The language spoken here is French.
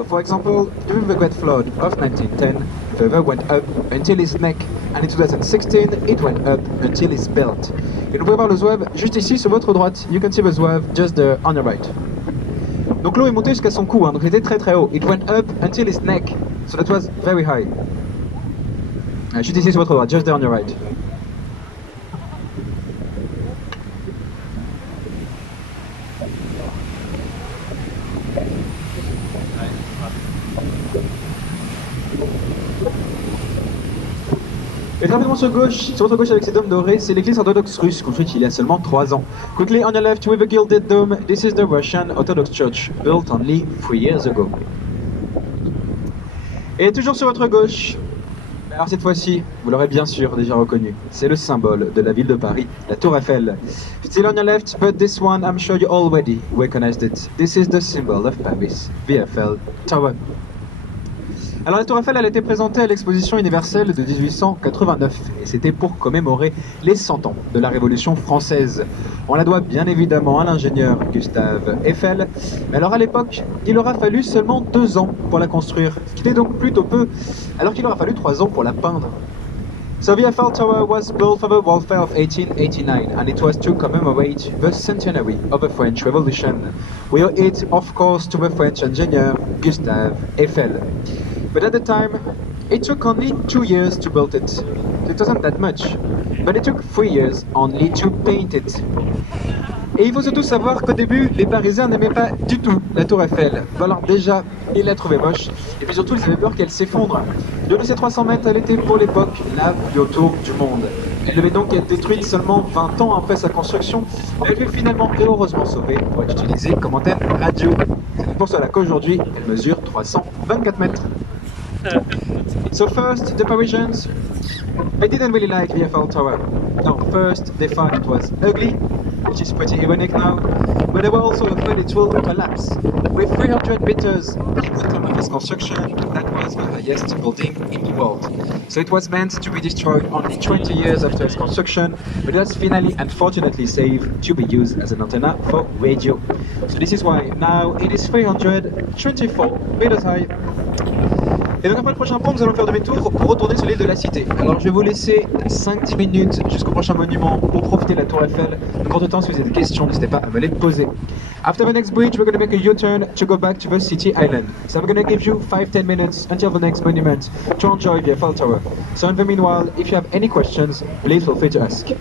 So for example, during the Great Flood of 1910, the river went up until its neck, and in 2016, it went up until its belt. Et vous pouvez voir le zouave juste ici sur votre droite. You can see the zouave just there on your right. Donc l'eau est montée jusqu'à son cou, hein, donc c'était très très haut. It went up until its neck, so that was very high. Juste ici sur votre droite, just there on your right. Et rapidement sur votre gauche avec ses dômes dorés, c'est l'église orthodoxe russe construite il y a seulement 3 ans. Quickly on your left with a gilded dome, this is the Russian Orthodox Church, built only 3 years ago. Et toujours sur votre gauche, alors cette fois-ci, vous l'aurez bien sûr déjà reconnu, c'est le symbole de la ville de Paris, la Tour Eiffel. Still on your left, but this one I'm sure you already recognized it. This is the symbol of Paris, the Eiffel Tower. Alors la Tour Eiffel, elle a été présentée à l'exposition universelle de 1889 et c'était pour commémorer les 100 ans de la Révolution française. On la doit bien évidemment à l'ingénieur Gustave Eiffel, mais alors à l'époque, il aura fallu seulement 2 ans pour la construire, ce qui était donc plutôt peu, alors qu'il aura fallu 3 ans pour la peindre. So the Eiffel Tower was built for the warfare of 1889 and it was to commemorate the centenary of the French Revolution. We owe it, of course, to the French engineer Gustave Eiffel. But at the time, it took only 2 years to build it. It wasn't that much, but it took 3 years only to paint it. Et il faut surtout savoir qu'au début, les Parisiens n'aimaient pas du tout la Tour Eiffel. Alors déjà, ils la trouvaient moche, et puis surtout, ils avaient peur qu'elle s'effondre. De ces 300 mètres, elle était pour l'époque la plus haute tour du monde. Elle devait donc être détruite seulement 20 ans après sa construction, mais elle fut finalement et heureusement sauvée pour être utilisée comme antenne radio. C'est pour cela qu'aujourd'hui, elle mesure 324 mètres. So first, the Parisians, they didn't really like the Eiffel Tower. No, first they thought it was ugly, which is pretty ironic now, but they were also afraid it will collapse. With 300 meters at the time of its construction, that was the highest building in the world. So it was meant to be destroyed only 20 years after its construction, but it was finally and fortunately saved to be used as an antenna for radio. So this is why now it is 324 meters high. Et donc après le prochain pont, nous allons faire demi-tour pour retourner sur l'île de la Cité. Alors je vais vous laisser 5-10 minutes jusqu'au prochain monument pour profiter de la Tour Eiffel. Donc entre temps, si vous avez des questions, n'hésitez pas à me les poser. After the next bridge, we're going to make a U-turn to go back to the City Island. So I'm going to give you 5-10 minutes until the next monument to enjoy the Eiffel Tower. So in the meanwhile, if you have any questions, please feel free to ask.